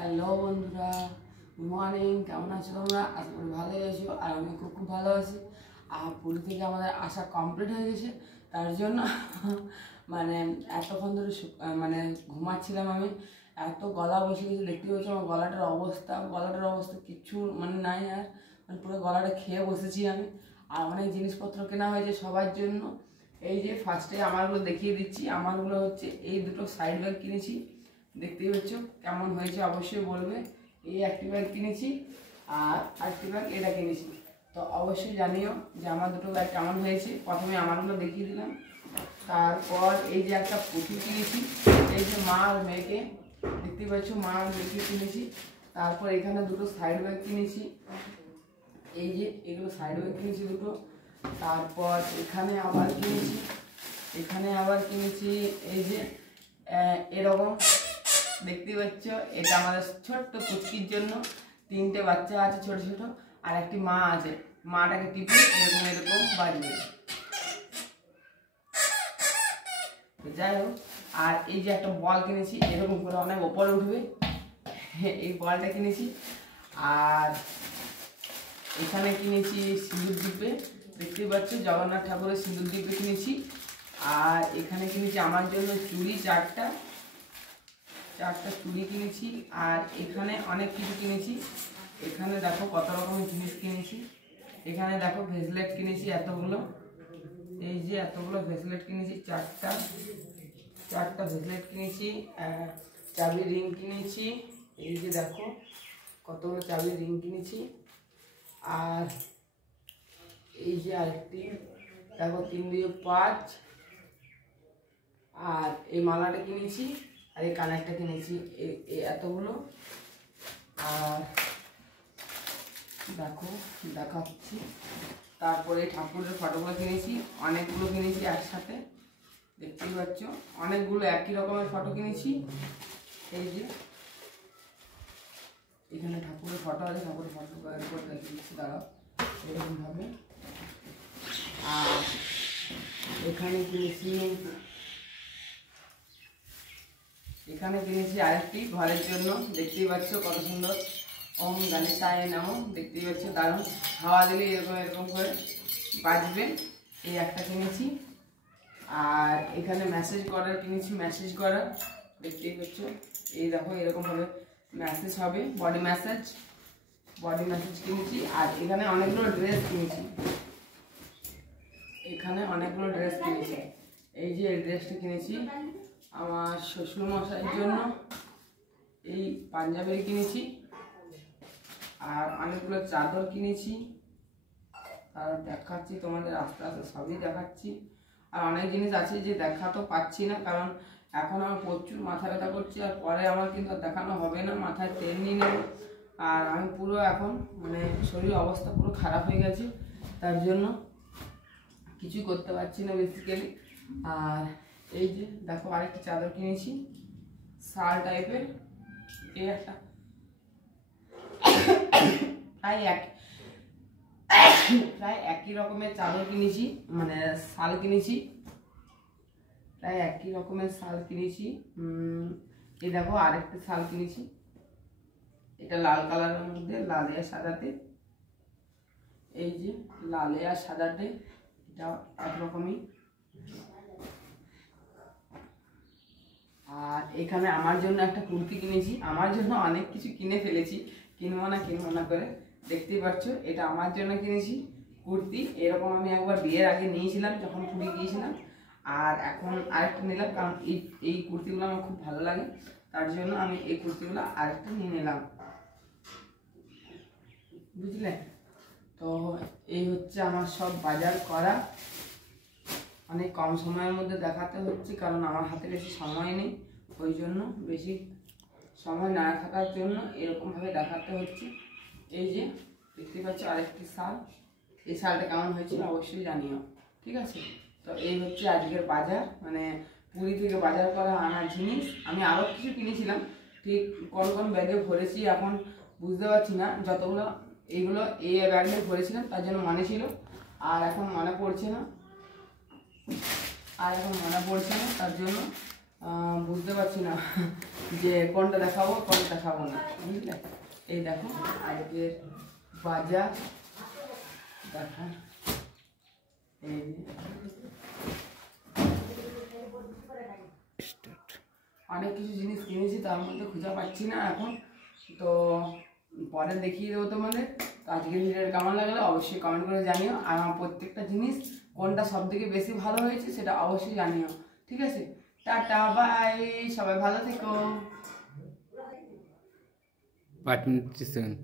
Hello বন্ধুরা, good morning. কেমন আছো তোমরা? আশা করি ভালোই আছো। আর আমি খুব ভালো আছি। আর পুরী থেকে আমাদের আসা কমপ্লিট হয়ে গেছে। তার জন্য মানে এতক্ষণ ধরে ঘুমাচ্ছিলাম আমি। এত গলা বসে গেছে, দেখতে পাচ্ছি আমার গলাটার অবস্থা কিচ্ছু নাই। আর পুরো গলাটা খেয়ে বসেছি আমি। আর অনেক জিনিসপত্র কেনা হয়েছে সবার জন্য। এই যে ফার্স্টে আমারগুলো দেখিয়ে দিচ্ছি। আমারগুলো হচ্ছে এই দুটো সাইড ব্যাগ কিনেছি, দেখতেই পাচ্ছ কেমন হয়েছে অবশ্যই বলবে। এই একটি ব্যাগ কিনেছি আর আরেকটি ব্যাগ এটা কিনেছি। তো অবশ্যই জানিও যে আমার দুটো ব্যাগ কেমন হয়েছে। প্রথমে আমারগুলো দেখিয়ে দিলাম। তারপর এই যে একটা পুঁথি কিনেছি, এই যে মা আর মেয়েকে, দেখতেই পাচ্ছ মা আর মেয়েকে কিনেছি। তারপর এখানে দুটো সাইড ব্যাগ কিনেছি, এই যে এগুলো সাইড ব্যাগ কিনেছি দুটো। তারপর এখানে আবার কিনেছি এই যে এরকম, দেখতেই পাচ্ছ। এটা আমাদের ছোট্ট পুচকির জন্য। 3টে বাচ্চা আছে ছোট ছোট, আর একটি মা আছে। মাটাকে টিপে এরকম বাজবে। যাই হোক, আর এই যে একটা বল কিনেছি, এরকম করে অনেক ওপরে উঠবে, এই বলটা কিনেছি। আর এখানে কিনেছি সিঁদুর ডিব্বে, দেখতেই পাচ্ছ জগন্নাথ ঠাকুরের সিঁদুর ডিব্বে কিনেছি। আর এখানে কিনেছি আমার জন্য চুড়ি চারটা চুড়ি কিনেছি। আর এখানে অনেক কিছু কিনেছি। এখানে দেখো কত রকমের জিনিস কিনেছি। এখানে দেখো ভেসলেট কিনেছি এতগুলো, এই যে এতগুলো ভেসলেট কিনেছি, চারটা ভেসলেট কিনেছি। চাবির রিং কিনেছি, এই যে দেখো কতগুলো চাবির রিং কিনেছি। আর এই যে আরেকটি দেখো 3 দিয়ে 5। আর এই মালাটা কিনেছি, আর এই কানেরটা কিনেছি, এতগুলো। আর দেখো দেখাচ্ছি। তারপরে ঠাকুরের ফটোগুলো কিনেছি, অনেকগুলো কিনেছি একসাথে, দেখতেই পাচ্ছ অনেকগুলো একই রকমের ফটো কিনেছি। এই যে এখানে ঠাকুরের ফটো আছে, ঠাকুরের ফটো করে দেখিয়ে দিচ্ছি, দাঁড়াও এরকমভাবে। আর এখানে কিনেছি আরেকটি ঘরের জন্য, দেখতেই পাচ্ছ কত সুন্দর। ওম গণেশায় নমঃ, দেখতেই পাচ্ছ দারুণ। হাওয়া দিলে এরকম করে বাজবে। এই একটা কিনেছি। আর এখানে মেসেজ করার কিনেছি, মেসেজ করার, দেখতেই পাচ্ছ। এই দেখো এরকমভাবে মেসেজ হবে, বডি মেসেজ কিনেছি। আর এখানে অনেকগুলো ড্রেস কিনেছি, এই যে এই ড্রেসটা কিনেছি আমার শ্বশুর মশাইয়ের জন্য। এই পাঞ্জাবি কিনেছি। আর অনেকগুলো চাদর কিনেছি, আর দেখাচ্ছি তোমাদের আস্তে আস্তে সবই দেখাচ্ছি। আর অনেক জিনিস আছে যে দেখা তো পাচ্ছি না, কারণ এখন আমার প্রচুর মাথা ব্যথা করছে। আর পরে আমার কিন্তু দেখানো হবে না, মাথায় তেল নিয়ে নেব। আর আমি পুরো এখন শরীর অবস্থা পুরো খারাপ হয়ে গেছে, তার জন্য কিছুই করতে পারছি না বেসিক্যালি। আর এই যে দেখো আরেকটি চাদর কিনেছি, শাল টাইপের। এই একটা প্রায় একই রকমের চাদর কিনেছি, শাল কিনেছি, প্রায় একই রকমের শাল কিনেছি। এই দেখো আরেকটা শাল কিনেছি, এটা লাল কালারের মধ্যে, লালে আর সাদাতে। এই যে লালে আর সাদাতে, এটা একরকমই। আর এখানে আমার জন্য একটা কুর্তি কিনেছি। আমার জন্য অনেক কিছু কিনে ফেলেছি, কিনবো না করে, দেখতেই পাচ্ছ। এটা আমার জন্য কিনেছি কুর্তি। এরকম আমি একবার বিয়ের আগে নিয়েছিলাম যখন পুরী গিয়েছিলাম। আর এখন আরেকটা নিলাম, কারণ এই কুর্তিগুলো আমার খুব ভালো লাগে, তার জন্য আমি এই কুর্তিগুলো আরেকটা নিয়ে নিলাম, বুঝলে। তো এই হচ্ছে আমার সব বাজার করা। অনেক কম সময়ের মধ্যে দেখাতে হচ্ছে, কারণ আমার হাতে বেশি সময় নেই, ওই জন্য বেশি সময় না থাকার জন্য এরকমভাবে দেখাতে হচ্ছে। এই যে দেখতে পাচ্ছ আরেকটি শাল, এই শালটা কেমন হয়েছিল অবশ্যই জানিও, ঠিক আছে। তো এই হচ্ছে আজকের বাজার, পুরী থেকে বাজার করা আনা জিনিস। আমি আরও কিছু কিনেছিলাম, ঠিক কোন ব্যাগে ভরেছি এখন বুঝতে পারছি না। যতগুলো এইগুলো এই ব্যাগে ভরেছিলাম তার জন্য মনে ছিল, আর এখন মনে পড়ছে না, তার জন্য বুঝতে পারছি না যে কোনটা দেখাবো কোনটা দেখাবো না, বুঝলে। এই দেখো আজকের বাজার দেখা, এই অনেক কিছু জিনিস কিনেছি, তার মধ্যে খুঁজে পাচ্ছি না এখন, তো পরে দেখিয়ে দেবো তোমাদের। তো আজকের ভিডিওটা কেমন লাগলো অবশ্যই কমেন্ট করে জানিও, আর আমার প্রত্যেকটা জিনিস কোনটা সব থেকে বেশি ভালো হয়েছে সেটা অবশ্যই জানিও, ঠিক আছে। টাটা বাই, সবাই ভালো থেকো। 5 মিনিট 30 সেকেন্ড।